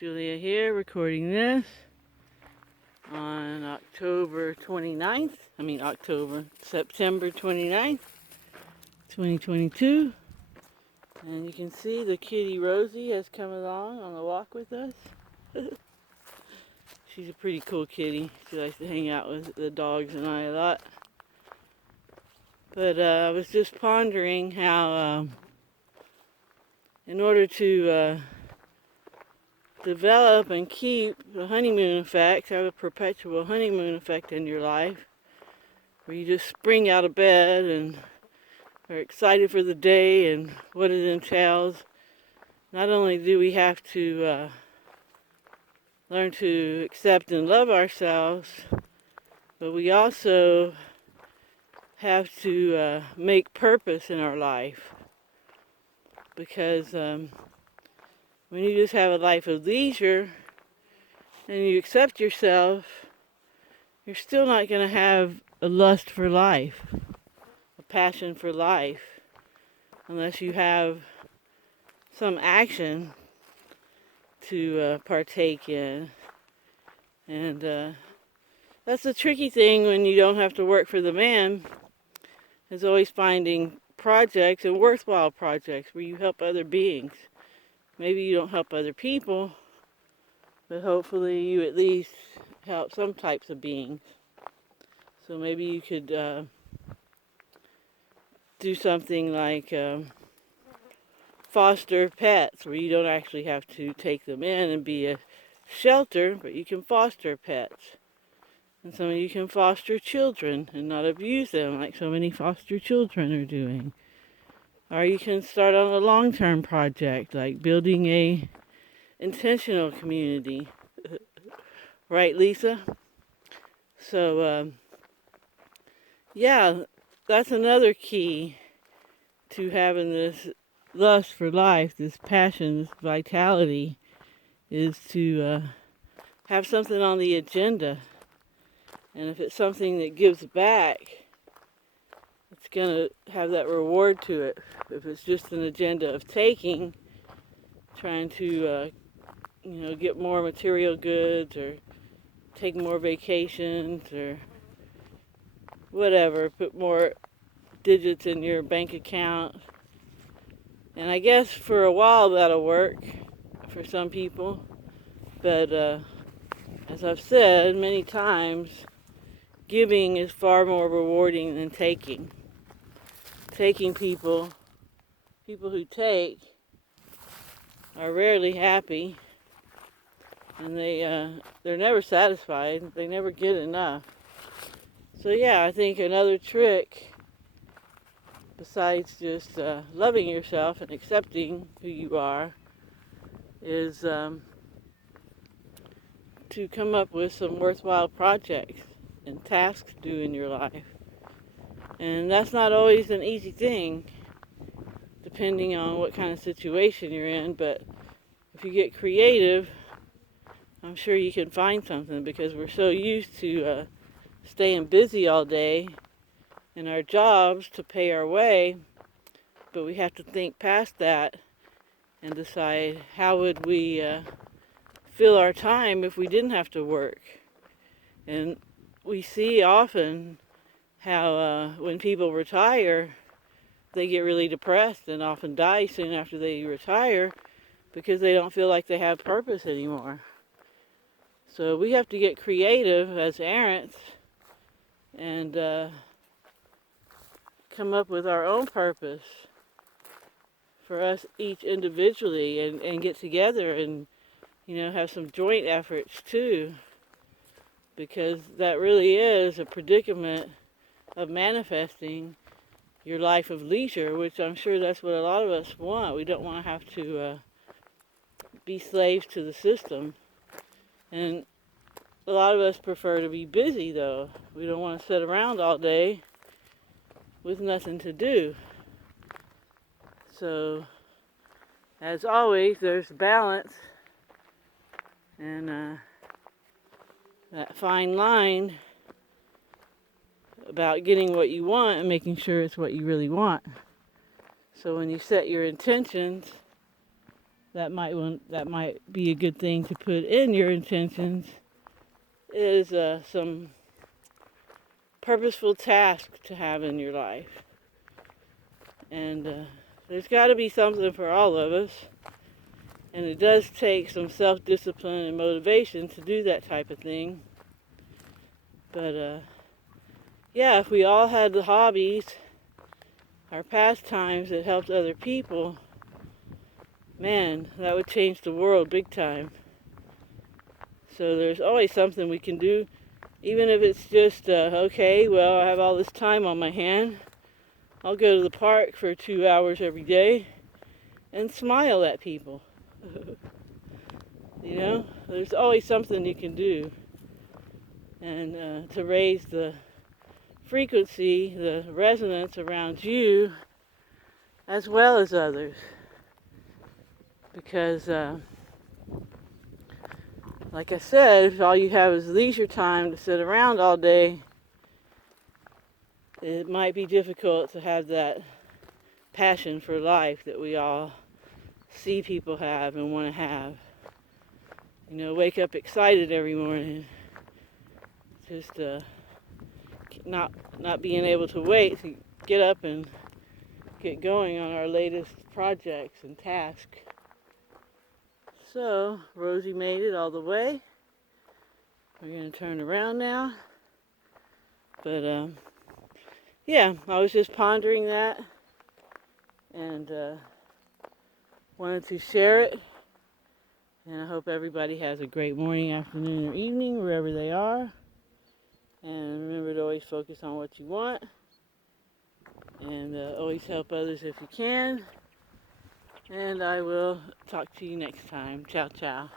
Julia here, recording this on September 29th, 2022. And you can see the kitty Rosie has come along on the walk with us. She's a pretty cool kitty. She likes to hang out with the dogs and I a lot. But I was just pondering how in order to develop and keep the honeymoon effect, have a perpetual honeymoon effect in your life, where you just spring out of bed and are excited for the day and what it entails. Not only do we have to learn to accept and love ourselves, but we also have to make purpose in our life. Because when you just have a life of leisure and you accept yourself, you're still not going to have a lust for life, a passion for life, unless you have some action to partake in. And that's the tricky thing when you don't have to work for the man, is always finding projects and worthwhile projects where you help other beings. Maybe you don't help other people, but hopefully you at least help some types of beings. So maybe you could do something like foster pets, where you don't actually have to take them in and be a shelter, but you can foster pets. And some of you can foster children and not abuse them like so many foster children are doing. Or you can start on a long-term project, like building a intentional community. Right, Lisa? So, yeah, that's another key to having this lust for life, this passion, this vitality, is to have something on the agenda. And if it's something that gives back, it's going to have that reward to it. If it's just an agenda of taking, trying to get more material goods or take more vacations or whatever, put more digits in your bank account. And I guess for a while that'll work for some people. But as I've said many times, giving is far more rewarding than taking. Taking people who take are rarely happy, and they're never satisfied. They never get enough. So yeah, I think another trick, besides just loving yourself and accepting who you are, is to come up with some worthwhile projects and tasks to do in your life. And that's not always an easy thing, depending on what kind of situation you're in, but if you get creative, I'm sure you can find something, because we're so used to staying busy all day in our jobs to pay our way, but we have to think past that and decide how would we fill our time if we didn't have to work. And we see often how when people retire, they get really depressed and often die soon after they retire because they don't feel like they have purpose anymore. So we have to get creative as errands and come up with our own purpose for us each individually, and get together and have some joint efforts too, because that really is a predicament of manifesting your life of leisure, which I'm sure that's what a lot of us want. We don't want to have to be slaves to the system. And a lot of us prefer to be busy, though. We don't want to sit around all day with nothing to do. So, as always, there's balance and that fine line about getting what you want and making sure it's what you really want. So when you set your intentions that might be a good thing to put in your intentions is some purposeful task to have in your life. And there's got to be something for all of us. And it does take some self-discipline and motivation to do that type of thing. But yeah, if we all had the hobbies, our pastimes that helped other people, man, that would change the world big time. So there's always something we can do, even if it's just, okay, well, I have all this time on my hand. I'll go to the park for 2 hours every day and smile at people. You know, there's always something you can do. And to raise the frequency, the resonance around you as well as others. Because, like I said, if all you have is leisure time to sit around all day, it might be difficult to have that passion for life that we all see people have and want to have. You know, wake up excited every morning. Just not being able to wait to get up and get going on our latest projects and tasks. So, Rosie made it all the way. We're going to turn around now. But, yeah, I was just pondering that and wanted to share it. And I hope everybody has a great morning, afternoon, or evening, wherever they are. And remember to always focus on what you want. And always help others if you can. And I will talk to you next time. Ciao, ciao.